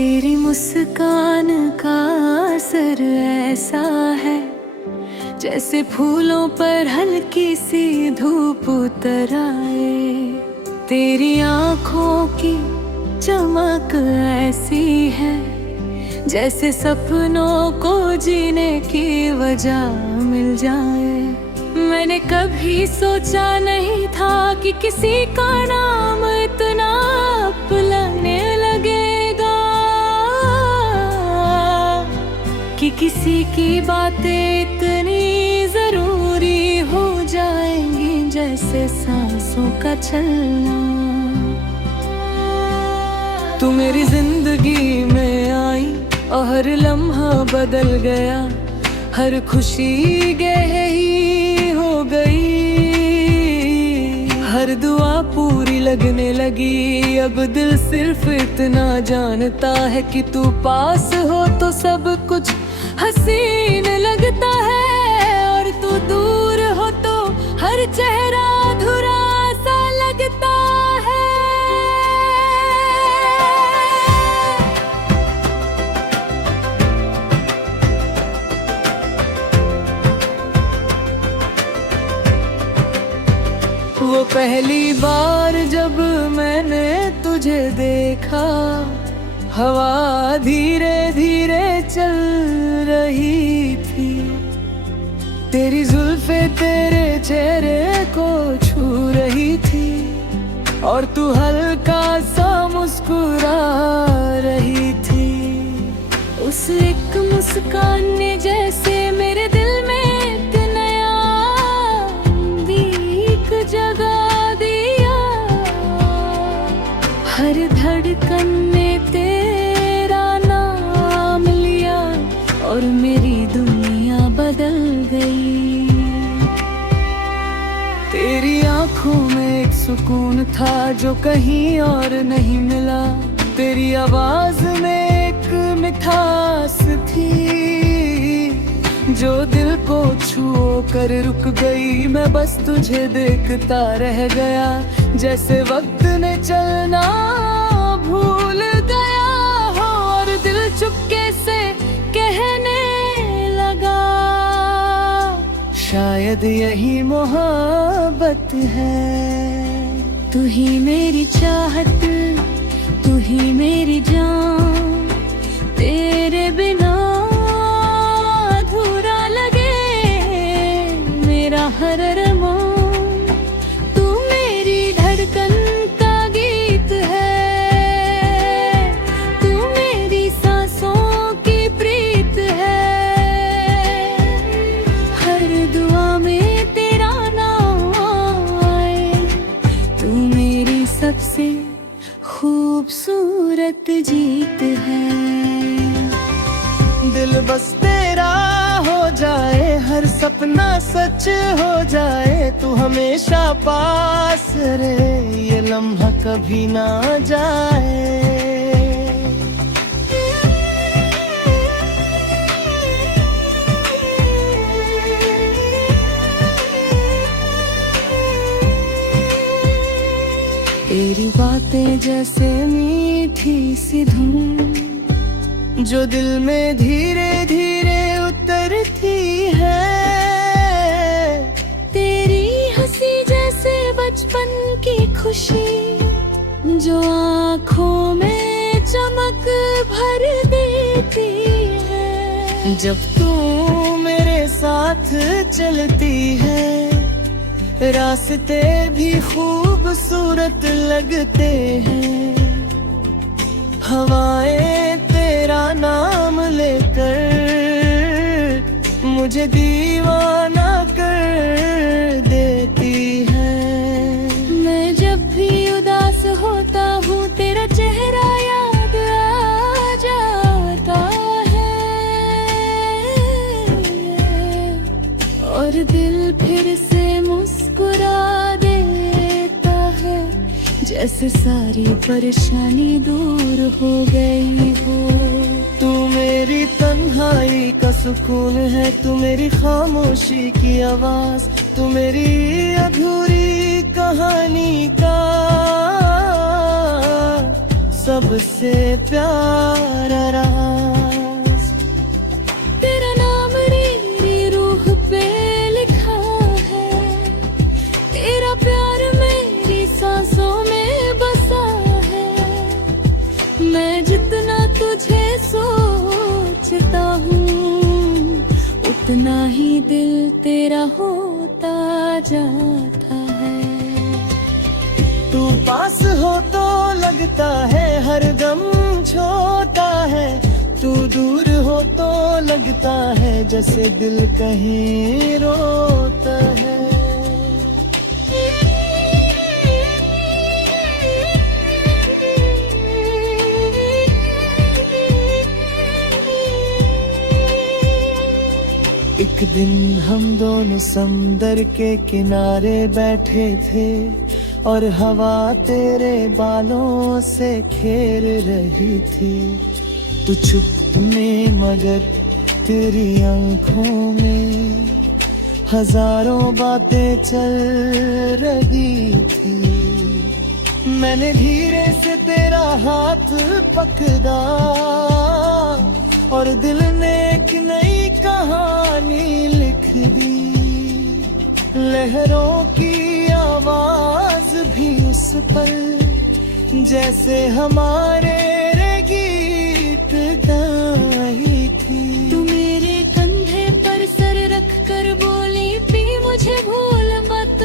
तेरी मुस्कान का असर ऐसा है जैसे फूलों पर हल्की सी धूप उतर आए। तेरी आँखों की चमक ऐसी है जैसे सपनों को जीने की वजह मिल जाए। मैंने कभी सोचा नहीं था कि किसी का नाम इतना अपनाने लगेगा, कि किसी की बातें इतनी जरूरी हो जाएंगी जैसे सांसों का चलना। तू मेरी जिंदगी में आई और हर लम्हा बदल गया, हर खुशी गहरी हो गई, हर दुआ पूरी लगने लगी। अब दिल सिर्फ इतना जानता है कि तू पास हो तो सब कुछ हसीन लगता है, और तू दूर हो तो हर चेहरा अधूरा सा लगता है। वो पहली बार जब मैंने तुझे देखा, हवा धीरे धीरे चल रही थी, तेरी जुल्फे तेरे चेहरे को छू रही थी, और तू हल्का सा मुस्कुरा रही थी। उस एक मुस्कान ने जैसे मेरे दिल में एक नया दीप जगा दिया, हर धड़कन ने तेरा नाम लिया और मेरी दुनिया बदल गई। तेरी आंखों में एक सुकून था जो कहीं और नहीं मिला, तेरी आवाज में एक मिठास थी जो दिल को छू कर रुक गई। मैं बस तुझे देखता रह गया जैसे वक्त ने चलना भूल गया हो, और दिल चुपके से कहने लगा, शायद यही मोहब्बत है। तू ही मेरी चाहत, तू ही मेरी जान, तेरे बिना अधूरा लगे मेरा हर अरमान। तू मेरी धड़कन का गीत है, तू मेरी सांसों की प्रीत है, हर दुआ में तेरा नाम आए। तू मेरी सबसे खूबसूरत जीत है। दिल बस तेरा हो जाए, हर सपना सच हो जाए, तू हमेशा पास रहे, ये लम्हा कभी ना जाए। तेरी बातें जैसे मीठी सी धुन जो दिल में धीरे धीरे उतरती है, तेरी हंसी जैसे बचपन की खुशी जो आँखों में चमक भर देती है। जब तू मेरे साथ चलती है, रास्ते भी खूबसूरत लगते हैं, हवाएं तेरा नाम लेकर मुझे दीवाना कर देती है। मैं जब भी उदास होता हूँ तेरा चेहरा याद आ जाता है, और दिल फिर से मुस्कुरा देता है जैसे सारी परेशानी दूर हो गई हो। तू मेरी तन्हाई का सुकून है, तू मेरी खामोशी की आवाज, तू मेरी अधूरी कहानी का सबसे प्यारा राज। तेरा नाम मेरी रूह पे लिखा है, तेरा प्यार मेरी सांसों में बसा है। मैं जितना तुझे सोचता हूँ, उतना ही दिल तेरा होता जाता है। तू पास हो तो लगता है हर गम छोटा है, तू दूर हो तो लगता है जैसे दिल कहीं रोता है। एक दिन हम दोनों समंदर के किनारे बैठे थे और हवा तेरे बालों से खेल रही थी। तू चुप में मगर तेरी आंखों में हजारों बातें चल रही थी। मैंने धीरे से तेरा हाथ पकड़ा और दिल ने एक नई कहानी लिख दी। लहरों की आवाज भी उस पल जैसे हमारे गीत गाई थी। तू मेरे कंधे पर सर रख कर बोली, पी मुझे भूल मत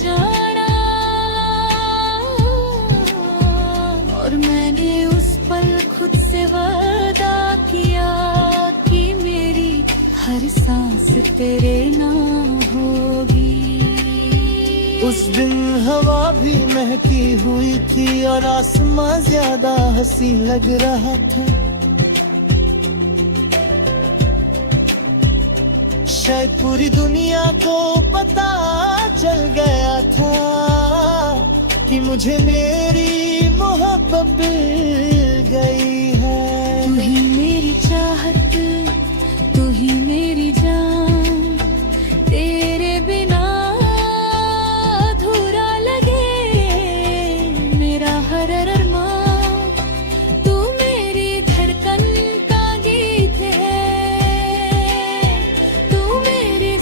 जाना। और मैंने उस पल खुद से वादा किया कि मेरी हर सांस तेरे नाम होगी। उस दिन हवा भी महकी हुई थी और आसमां ज्यादा हसीन लग रहा था। शायद पूरी दुनिया को पता चल गया था कि मुझे मेरी मोहब्बत मिल गई है। तू ही मेरी चाहत, तू ही मेरी जान, तेरे बिना अधूरा लगे मेरा हर अरमान। तू मेरी धड़कन का गीत है, तू मेरी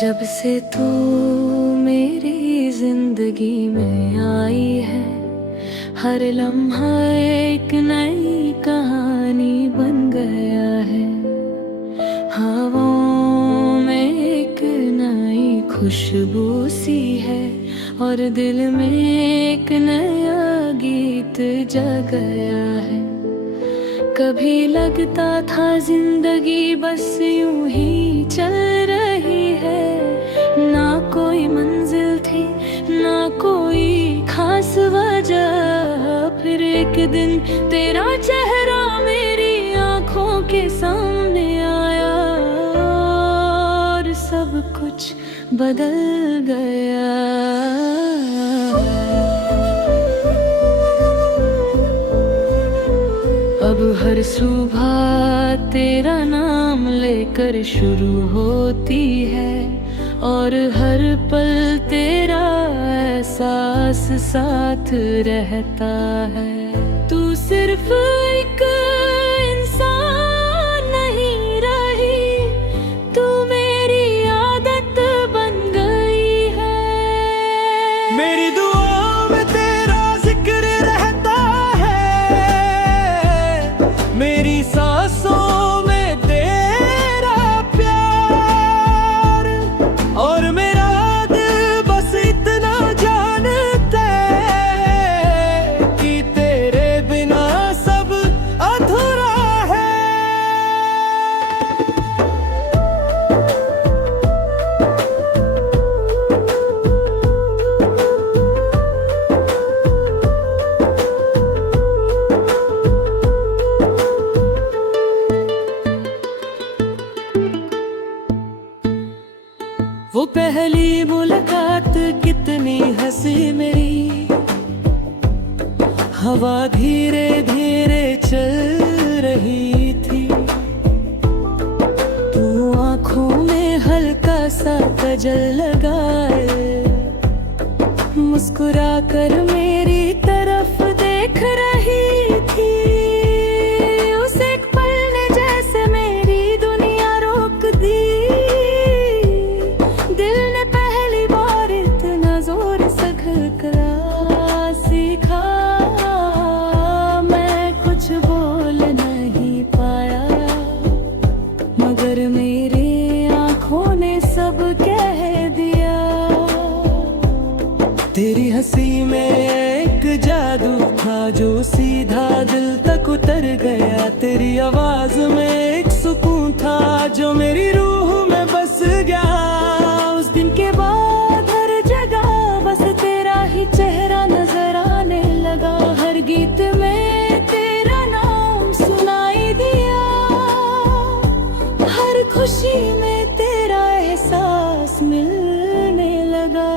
जब से तू मेरी जिंदगी में आई है, हर लम्हा एक नई कहानी बन गया है। हवाओं में एक नई खुशबू सी है और दिल में एक नया गीत जग गया है। कभी लगता था जिंदगी बस यूं ही चल रही है, ना कोई मंजिल थी ना कोई खास वजह। फिर एक दिन तेरा चेहरा मेरी आंखों के सामने आया और सब कुछ बदल गया। अब हर सुबह तेरा नाम लेकर शुरू होती है और हर पल तेरा एहसास साथ रहता है। तू सिर्फ एक इंसान नहीं रही, तू मेरी आदत बन गई है। मेरी दुआओं में तेरा जिक्र रहता है, मेरी सांसों में तेरा प्यार, और मेरा दिल बस इतना जानता है कि तेरे बिना सब पहली मुलाकात कितनी हंसी मेरी, हवा धीरे धीरे चल रही थी, तू आँखों में हल्का सा काजल लगाए, मुस्कुरा कर मेरी तरफ देख रही थी। उस एक पल ने जैसे मेरी दुनिया रोक दी, दिल ने पहली बार इतना जोर से धड़कना सीखा। मैं कुछ बोल नहीं पाया, मगर मेरी आँखों ने सब कह दिया। तेरी हंसी में एक जादू था जो सीधा दिल तक उतर गया, तेरी आवाज में एक सुकून था जो मेरी रूह में बस गया। उस दिन के बाद हर जगह बस तेरा ही चेहरा नजर आने लगा, हर गीत में तेरा नाम सुनाई दिया, हर खुशी में तेरा एहसास मिलने लगा।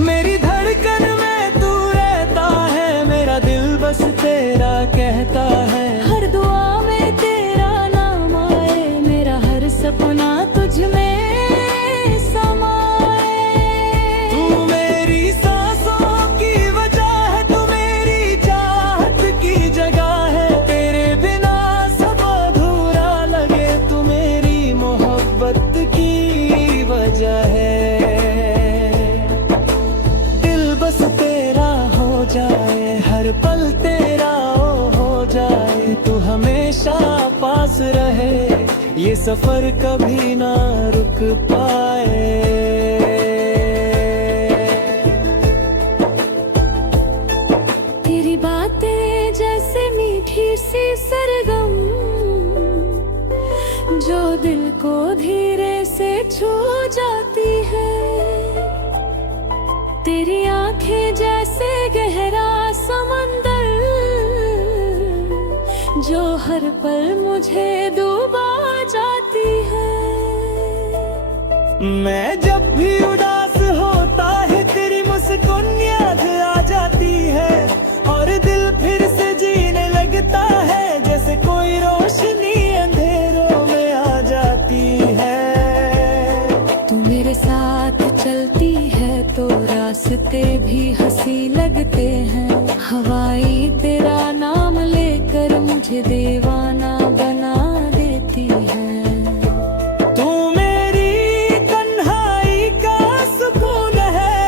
मेरी धड़कन में तू रहता है, मेरा दिल बस तेरा कहता है, हर दुआ में तेरा नाम आए, मेरा हर सपना तुझ में समाए। तू मेरी सांसों की वजह है, तू मेरी चाहत की जगह है, तेरे बिना सब अधूरा लगे, तू मेरी मोहब्बत की वजह है। बस तेरा हो जाए, हर पल तेरा हो जाए, तू हमेशा पास रहे, ये सफर कभी ना रुक पाए। तेरी बातें जैसे मीठी सी सरगम, जो दिल को धीरे से छू जाती है, तेरी आंखें जैसे गहरा समंदर, जो हर पल मुझे डूबा जाती है। मैं जब भी उदास होता है, तेरी मुस्कान याद आ जाती है, और दिल फिर से जीने लगता है, जैसे कोई रोशनी अंधेरों में आ जाती है। तू मेरे साथ चलती है तो रास्ते भी हंसी लगते हैं, हवाई तेरा नाम लेकर मुझे दीवाना बना देती है। तू मेरी तन्हाई का सुकून है,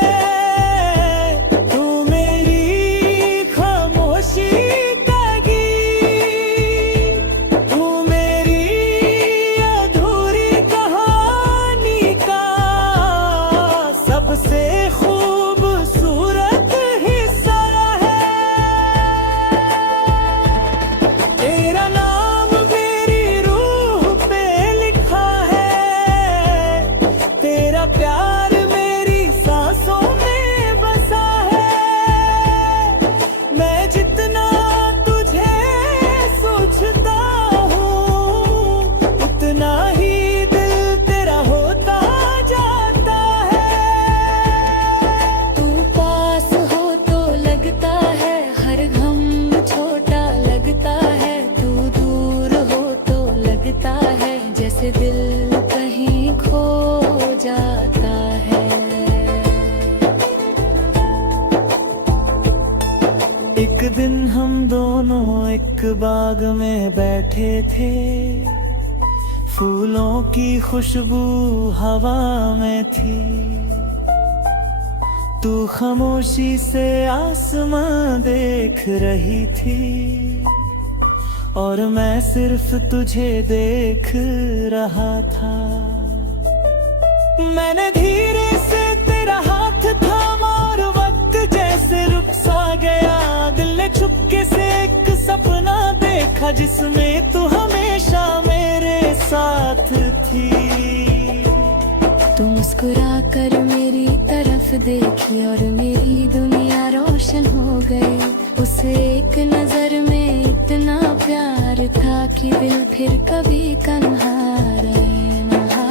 तू मेरी खामोशी का गीत, तू मेरी अधूरी कहानी का सबसे खूबसूरत हिस्सा है। तेरा नाम मेरी रूह पे लिखा है, तेरा प्यार मेरी सांसों में बसा है। मैं जितना तुझे सोचता हूँ, उतना ही दिल तेरा होता जाता है। तू पास हो तो लगता है हर गम छोटा लगता है, तू दूर हो तो लगता है जैसे दिल कहीं खो जाता है। एक दिन हम दोनों एक बाग में बैठे थे, फूलों की खुशबू हवा में थी, तू खामोशी से आसमां देख रही थी, और मैं सिर्फ तुझे देख रहा था। मैंने धीरे से तेरा हाथ थामा और वक्त जैसे रुक सा गया, दिल ने चुपके से एक सपना देखा जिसमें तू हमेशा मेरे साथ थी। तू मुस्कुरा कर मेरी तरफ देखी और मेरी दुनिया रोशन हो गई। उस एक नजर में इतना प्यार था कि दिल फिर कभी कन्हा रहे ना।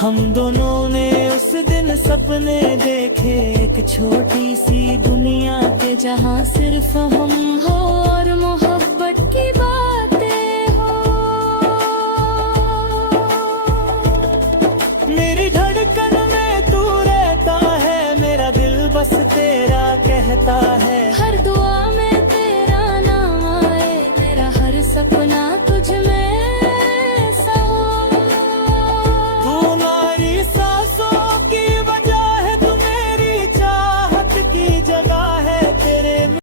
हम दोनों ने उस दिन सपने देखे, एक छोटी सी दुनिया के जहाँ सिर्फ हम हो और मोहब्बत की बातें हो। मेरी धड़कन में तू रहता है, मेरा दिल बस तेरा कहता है।